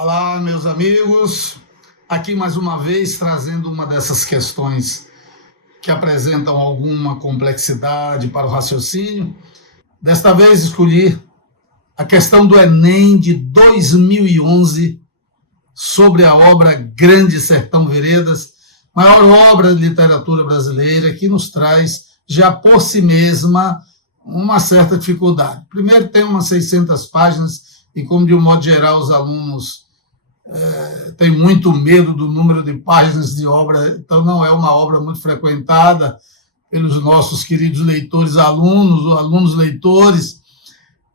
Olá, meus amigos. Aqui mais uma vez trazendo uma dessas questões que apresentam alguma complexidade para o raciocínio. Desta vez escolhi a questão do Enem de 2011 sobre a obra Grande Sertão Veredas, maior obra de literatura brasileira que nos traz já por si mesma uma certa dificuldade. Primeiro tem umas 600 páginas e como de um modo geral os alunos têm muito medo do número de páginas de obra, então não é uma obra muito frequentada pelos nossos queridos leitores, alunos leitores,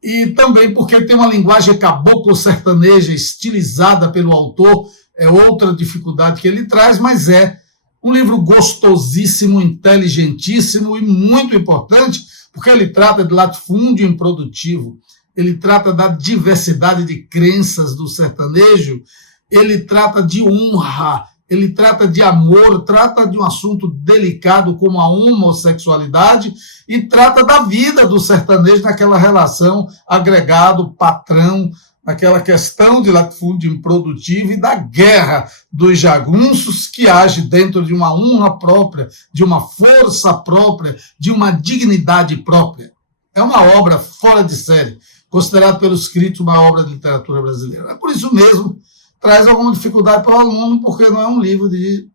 e também porque tem uma linguagem caboclo sertaneja estilizada pelo autor, é outra dificuldade que ele traz, mas é um livro gostosíssimo, inteligentíssimo e muito importante, porque ele trata de latifúndio improdutivo, ele trata da diversidade de crenças do sertanejo, ele trata de honra, ele trata de amor, trata de um assunto delicado como a homossexualidade e trata da vida do sertanejo naquela relação agregado-patrão, naquela questão de latifúndio improdutivo e da guerra dos jagunços que age dentro de uma honra própria, de uma força própria, de uma dignidade própria. É uma obra fora de série, considerado pelos críticos uma obra de literatura brasileira. Por isso mesmo, traz alguma dificuldade para o aluno, porque não é um livro de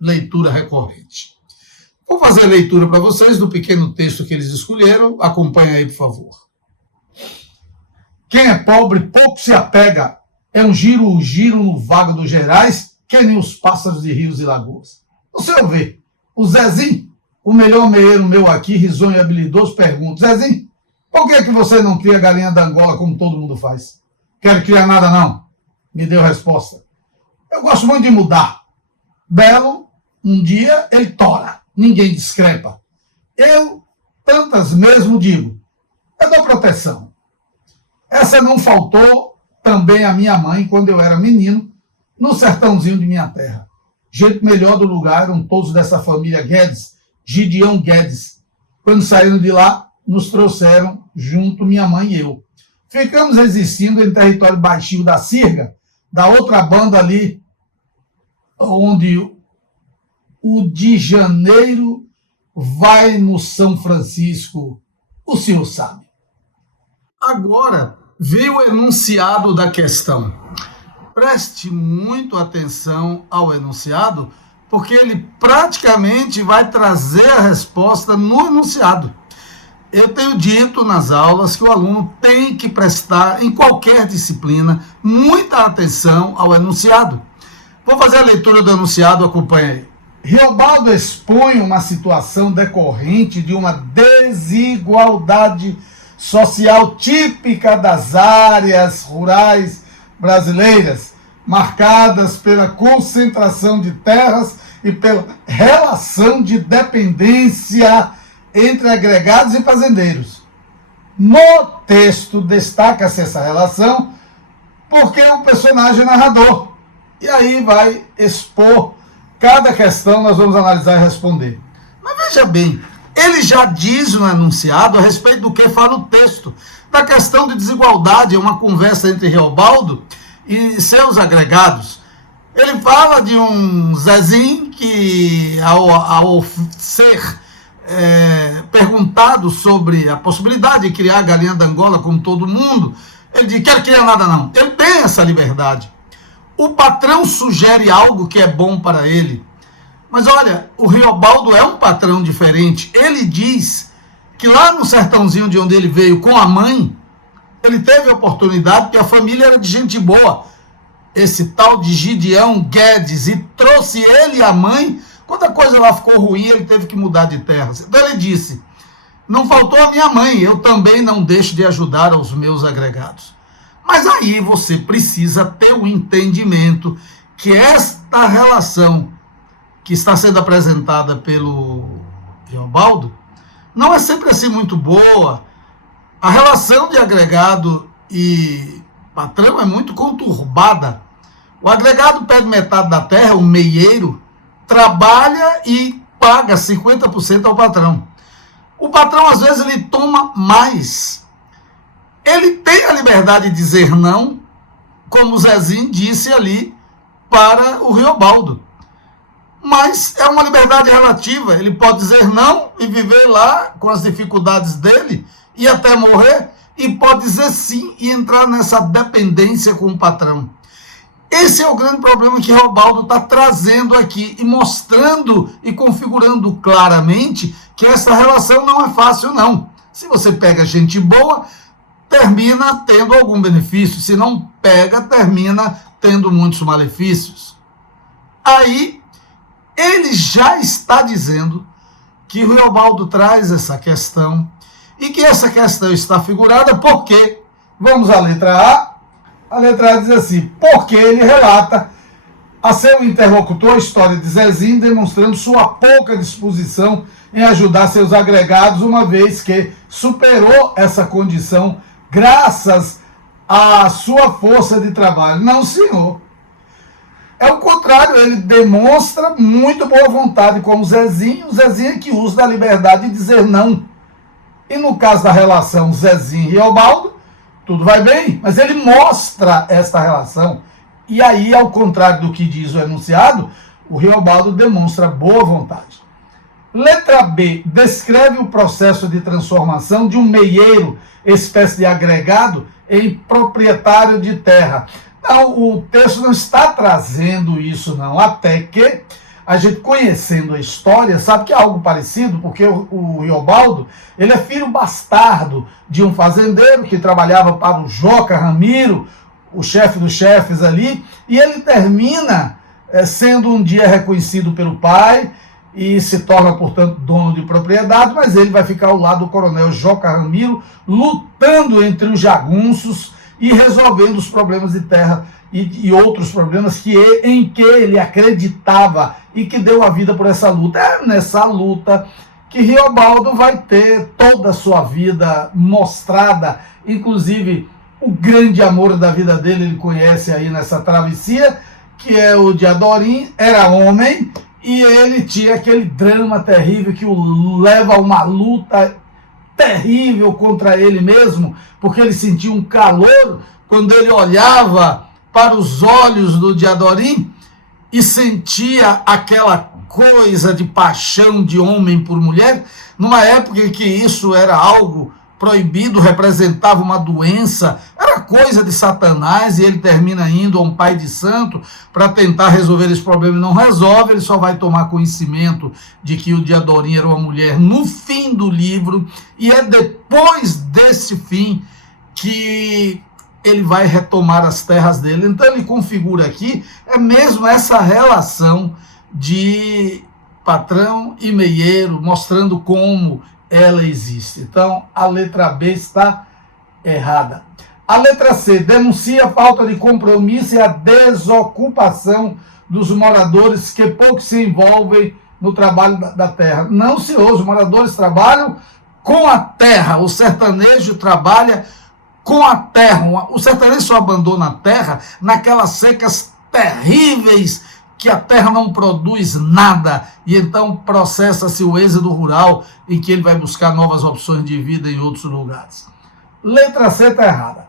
leitura recorrente. Vou fazer a leitura para vocês do pequeno texto que eles escolheram. Acompanhe aí, por favor. Quem é pobre pouco se apega. É um giro no vago dos Gerais, que nem os pássaros de rios e lagoas. Você vê, o Zezinho, o melhor meeiro meu aqui, risonho e habilidoso, pergunta: Zezinho, por que você não cria galinha da Angola como todo mundo faz? Quero criar nada, não. Me deu resposta. Eu gosto muito de mudar. Belo, um dia ele tora. Ninguém discrepa. Eu, tantas mesmo, digo: eu dou proteção. Essa não faltou também a minha mãe quando eu era menino, no sertãozinho de minha terra. Jeito melhor do lugar eram todos dessa família Guedes, Gideão Guedes. Quando saíram de lá, nos trouxeram junto minha mãe e eu. Ficamos existindo em território baixio da Sirga, da outra banda ali, onde o de Janeiro vai no São Francisco, o senhor sabe. Agora, veio o enunciado da questão. Preste muito atenção ao enunciado, porque ele praticamente vai trazer a resposta no enunciado. Eu tenho dito nas aulas que o aluno tem que prestar, em qualquer disciplina, muita atenção ao enunciado. Vou fazer a leitura do enunciado, acompanhe aí. Riobaldo expõe uma situação decorrente de uma desigualdade social típica das áreas rurais brasileiras, marcadas pela concentração de terras e pela relação de dependência entre agregados e fazendeiros. No texto destaca-se essa relação porque é um personagem narrador. E aí vai expor cada questão, nós vamos analisar e responder. Mas veja bem, ele já diz no enunciado a respeito do que fala o texto, da questão de desigualdade, é uma conversa entre Riobaldo e seus agregados. Ele fala de um Zezinho que, ao ser perguntado sobre a possibilidade de criar a galinha da Angola como todo mundo, ele diz: quero criar nada não. Ele tem essa liberdade. O patrão sugere algo que é bom para ele. Mas olha, o Riobaldo é um patrão diferente. Ele diz que lá no sertãozinho de onde ele veio com a mãe, ele teve a oportunidade, porque a família era de gente boa. Esse tal de Gideão Guedes, e trouxe ele e a mãe. Quando a coisa lá ficou ruim, ele teve que mudar de terras. Então ele disse: não faltou a minha mãe, eu também não deixo de ajudar aos meus agregados. Mas aí você precisa ter o entendimento que esta relação que está sendo apresentada pelo Riobaldo não é sempre assim muito boa. A relação de agregado e patrão é muito conturbada. O agregado pede metade da terra, o meieiro, trabalha e paga 50% ao patrão. O patrão, às vezes, ele toma mais. Ele tem a liberdade de dizer não, como o Zezinho disse ali para o Riobaldo. Mas é uma liberdade relativa, ele pode dizer não e viver lá com as dificuldades dele e até morrer, e pode dizer sim e entrar nessa dependência com o patrão. Esse é o grande problema que Riobaldo está trazendo aqui e mostrando e configurando claramente que essa relação não é fácil, não. Se você pega gente boa, termina tendo algum benefício. Se não pega, termina tendo muitos malefícios. Aí, ele já está dizendo que o Riobaldo traz essa questão e que essa questão está figurada porque, vamos à letra A. A letra A diz assim: porque ele relata a seu interlocutor a história de Zezinho, demonstrando sua pouca disposição em ajudar seus agregados, uma vez que superou essa condição graças à sua força de trabalho. Não, senhor. É o contrário, ele demonstra muito boa vontade com o Zezinho é que usa da liberdade de dizer não. E no caso da relação Zezinho e Riobaldo, tudo vai bem, mas ele mostra esta relação. E aí, ao contrário do que diz o enunciado, o Riobaldo demonstra boa vontade. Letra B, descreve o processo de transformação de um meieiro, espécie de agregado, em proprietário de terra. Não, o texto não está trazendo isso, não, até que a gente, conhecendo a história, sabe que é algo parecido, porque o Riobaldo, ele é filho bastardo de um fazendeiro que trabalhava para o Joca Ramiro, o chefe dos chefes ali, e ele termina sendo um dia reconhecido pelo pai e se torna, portanto, dono de propriedade, mas ele vai ficar ao lado do coronel Joca Ramiro, lutando entre os jagunços e resolvendo os problemas de terra e outros problemas em que ele acreditava e que deu a vida por essa luta. É nessa luta que Riobaldo vai ter toda a sua vida mostrada, inclusive o grande amor da vida dele, ele conhece aí nessa travessia, que é o de Adorim, era homem, e ele tinha aquele drama terrível que o leva a uma luta terrível contra ele mesmo, porque ele sentia um calor quando ele olhava para os olhos do Diadorim e sentia aquela coisa de paixão de homem por mulher, numa época em que isso era algo proibido, representava uma doença, era coisa de Satanás, e ele termina indo a um pai de santo para tentar resolver esse problema e não resolve. Ele só vai tomar conhecimento de que o Diadorim era uma mulher no fim do livro, e é depois desse fim que ele vai retomar as terras dele. Então ele configura aqui, é mesmo essa relação de patrão e meieiro, mostrando como ela existe. Então a letra B está errada. A letra C, denuncia a falta de compromisso e a desocupação dos moradores que pouco se envolvem no trabalho da terra. Não, senhor, os moradores trabalham com a terra, o sertanejo trabalha com a terra. O sertanejo só abandona a terra naquelas secas terríveis que a terra não produz nada, e então processa-se o êxodo rural, em que ele vai buscar novas opções de vida em outros lugares. Letra C está errada.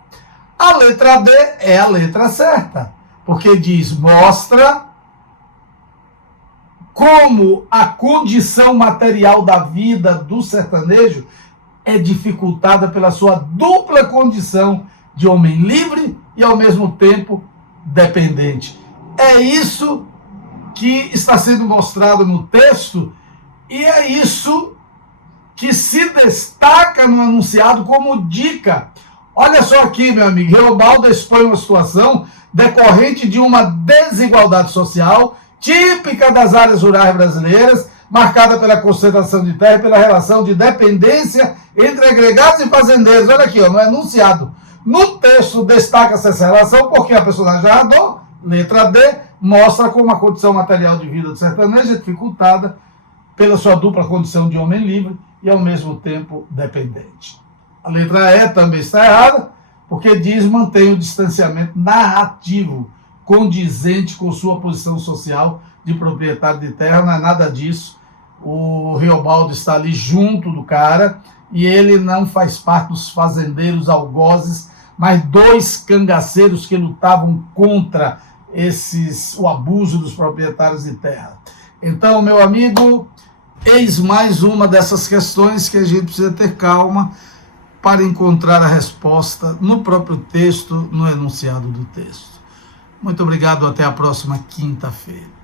A letra D é a letra certa, porque diz, mostra como a condição material da vida do sertanejo é dificultada pela sua dupla condição de homem livre e, ao mesmo tempo, dependente. É isso que está sendo mostrado no texto, e é isso que se destaca no enunciado como dica. Olha só aqui, meu amigo, Riobaldo expõe uma situação decorrente de uma desigualdade social típica das áreas rurais brasileiras, marcada pela concentração de terra e pela relação de dependência entre agregados e fazendeiros. Olha aqui, ó, no enunciado. No texto destaca-se essa relação porque a personagem narrador, letra D, mostra como a condição material de vida do sertanejo é dificultada pela sua dupla condição de homem livre e, ao mesmo tempo, dependente. A letra E também está errada, porque diz mantém o distanciamento narrativo condizente com sua posição social de proprietário de terra. Não é nada disso. O Riobaldo está ali junto do cara e ele não faz parte dos fazendeiros algozes mas 2 cangaceiros que lutavam contra o abuso dos proprietários de terra. Então, meu amigo, eis mais uma dessas questões que a gente precisa ter calma para encontrar a resposta no próprio texto, no enunciado do texto. Muito obrigado, até a próxima quinta-feira.